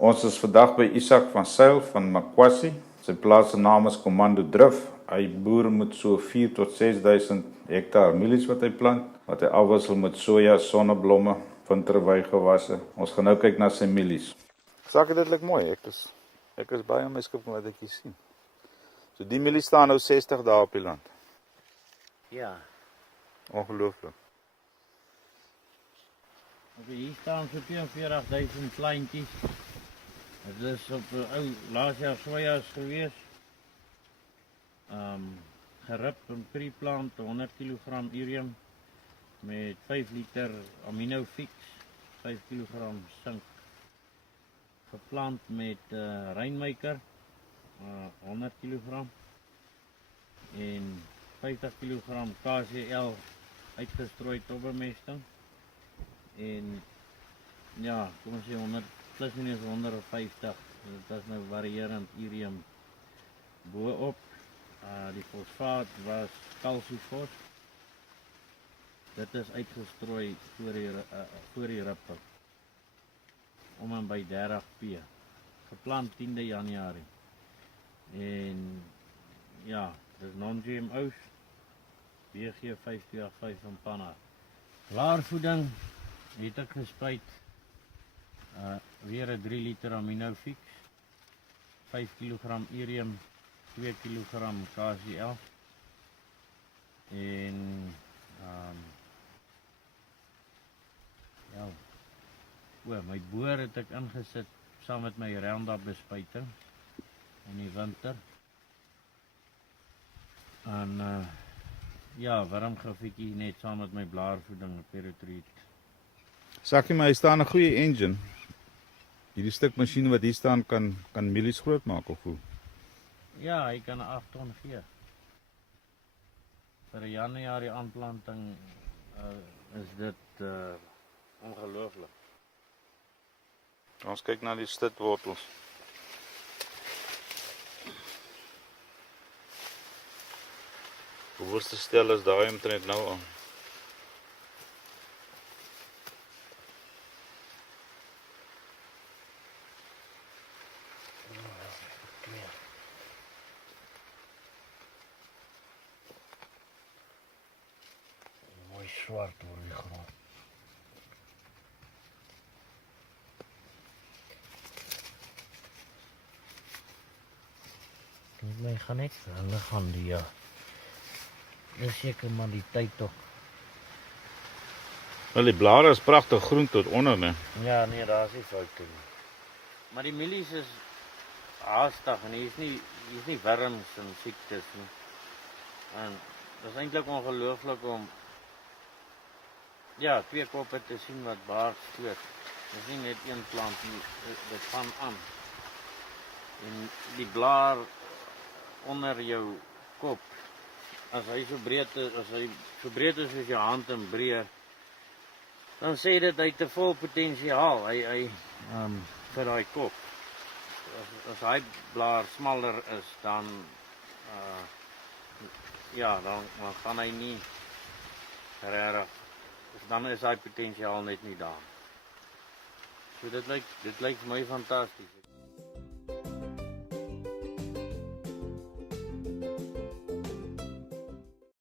Ons is vandag by Isak van Sail van Makwasi. Sy plaas se naam is Commando Drif. Hy boer met so 4 tot 6000 hektaar mielies wat hy plant, wat hy afwissel met soja, sonneblomme, winterwygewasse. Ons gaan nou kyk na sy mielies. Sak, dit lyk mooi. Ek is baie my skip wat ek hier sien. So die mielies staan nou 60 dae op die land. Ja. Ongelooflik. Hier staan so 42.000 kleintjies. Dit is op laas jaar soja's gewees. Gerip en pre-plant 100 kg urium met 5 liter aminofix, 5 kg sink. Geplant met Rainmaker, 100 kg en 50 kg KCL uitgestrooi topbemesting. En ja, kom ons sê 100 plus minus 150, dit is nou variërend urium boop. Die fosfaat was kalsiefos. Dit is uitgestrooi voor die rippe. Om en by 30 p. Geplant 10de Januarie. En ja, dit is non-GMO's. BG 525 van Panna. Blaarvoeding het ek gespuit. Weer 'n 3 liter aminofix, 5 kg urium, 2 kg KCL en my boor het ek ingesit saam met my Roundup bespuiting in die winter. En warmgrafietjie net saam met my blaarvoeding op die retreat. Sakkie, maar hy staan 'n goeie engine. Hierdie stuk masjien wat hier staan kan mielies groot maak of hoe? Ja, hy kan 'n 8 ton gee. Vir 'n Januarie aanplanting is dit ongelooflik. Ons kyk na die stitwortels. Die hoogste stel is daai omtrent nou aan. Mooi swart word die grond. Dit gaan net hulle gaan die dis seker maar die tyd tog. Wel, die blare is pragtig groen tot onder, né? Ja, nee, daar is nie foute nie. Maar die mielies is haastig en hier is nie wurms en siektes nie. En dit is eintlik ongelooflik om 2 koppe te sien wat baar stoot. Dit is nie net een plant nie, dit gaan aan. En die blaar onder jou kop, as hy so breed is as jou hand en breër, dan sê dit hy te vol potensiaal, hy vir daai kop. As hy blaar smaller is, dan gaan hy nie regtig, dan is hy potensiaal net nie daar. So dit lyk vir my fantasties.